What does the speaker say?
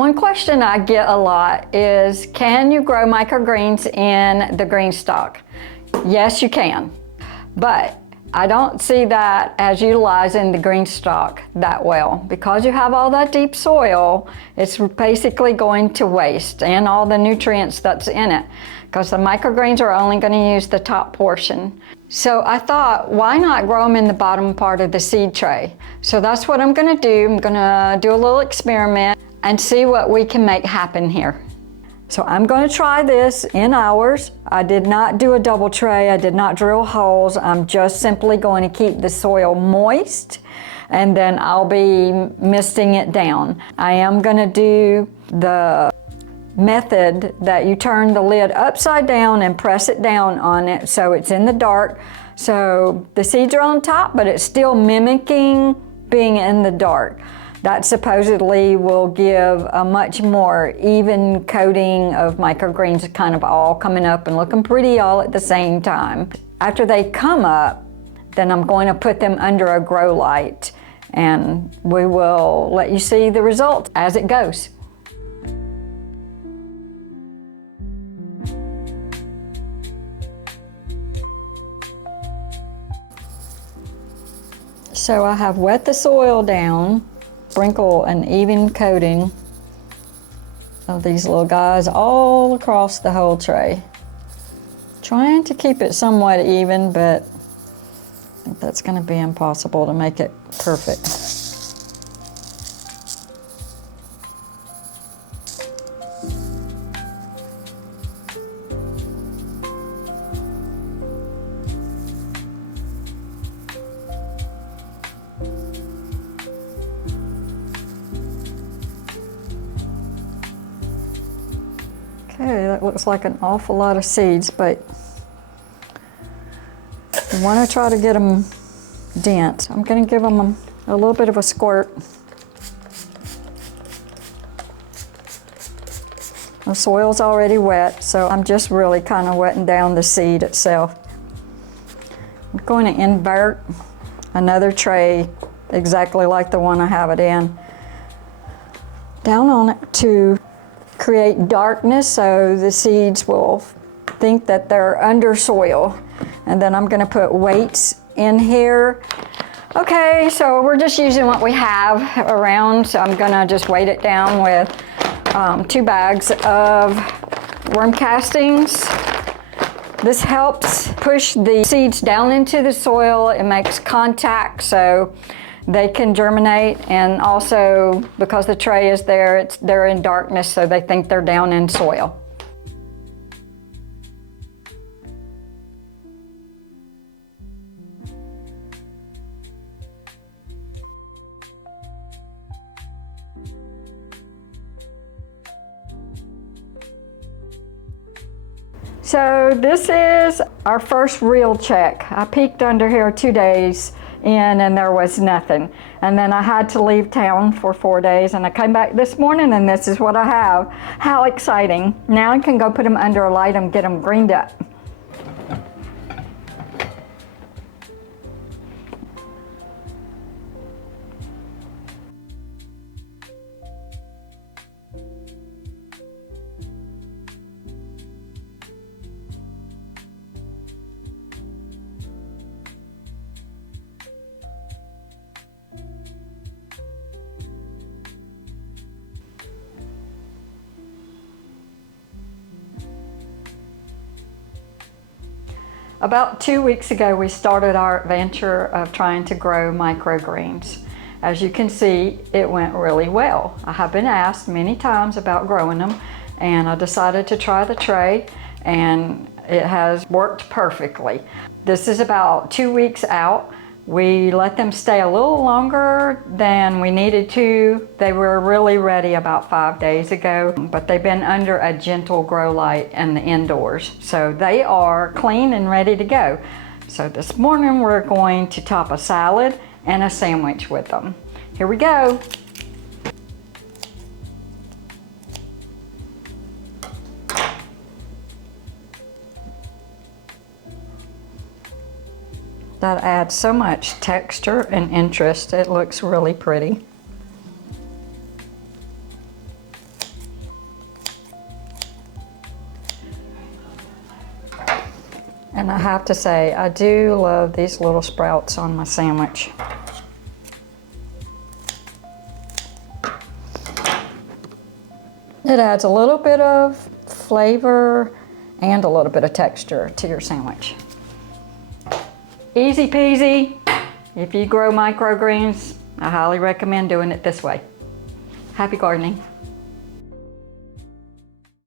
One question I get a lot is, can you grow microgreens in the GreenStalk? Yes, you can, but I don't see that as utilizing the GreenStalk that well. Because you have all that deep soil, it's basically going to waste and all the nutrients that's in it, because the microgreens are only going to use the top portion. So I thought, why not grow them in the bottom part of the seed tray? So that's what I'm going to do. I'm going to do a little experiment and see what we can make happen here. So I'm going to try this in ours. I did not do a double tray. I did not drill holes. I'm just simply going to keep the soil moist, and then I'll be misting it down. I am going to do the method that you turn the lid upside down and press it down on it so it's in the dark. So the seeds are on top, but it's still mimicking being in the dark. That supposedly will give a much more even coating of microgreens, kind of all coming up and looking pretty all at the same time. After they come up, then I'm going to put them under a grow light, and we will let you see the results as it goes. So I have wet the soil down, sprinkle an even coating of these little guys all across the whole tray. Trying to keep it somewhat even, but I think that's going to be impossible to make it perfect. Okay, that looks like an awful lot of seeds, but you want to try to get them dense. I'm going to give them a little bit of a squirt. The soil's already wet, so I'm just really kind of wetting down the seed itself. I'm going to invert another tray exactly like the one I have it in, down on it to create darkness so the seeds will think that they're under soil. And then I'm going to put weights in here. Okay, so we're just using what we have around, so I'm going to just weight it down with 2 bags of worm castings. This helps push the seeds down into the soil. It makes contact so they can germinate, and also because the tray is there, they're in darkness, so they think they're down in soil. So this is our first real check. I peeked under here 2 days in and there was nothing. And then I had to leave town for 4 days, and I came back this morning and this is what I have. How exciting. Now I can go put them under a light and get them greened up. About 2 weeks ago, we started our adventure of trying to grow microgreens. As you can see, it went really well. I have been asked many times about growing them, and I decided to try the tray, and it has worked perfectly. This is about 2 weeks out. We let them stay a little longer than we needed to. They were really ready about 5 days ago, but they've been under a gentle grow light in the indoors. So they are clean and ready to go. So this morning we're going to top a salad and a sandwich with them. Here we go. That adds so much texture and interest. It looks really pretty. And I have to say, I do love these little sprouts on my sandwich. It adds a little bit of flavor and a little bit of texture to your sandwich. Easy peasy. If you grow microgreens, I highly recommend doing it this way. Happy gardening.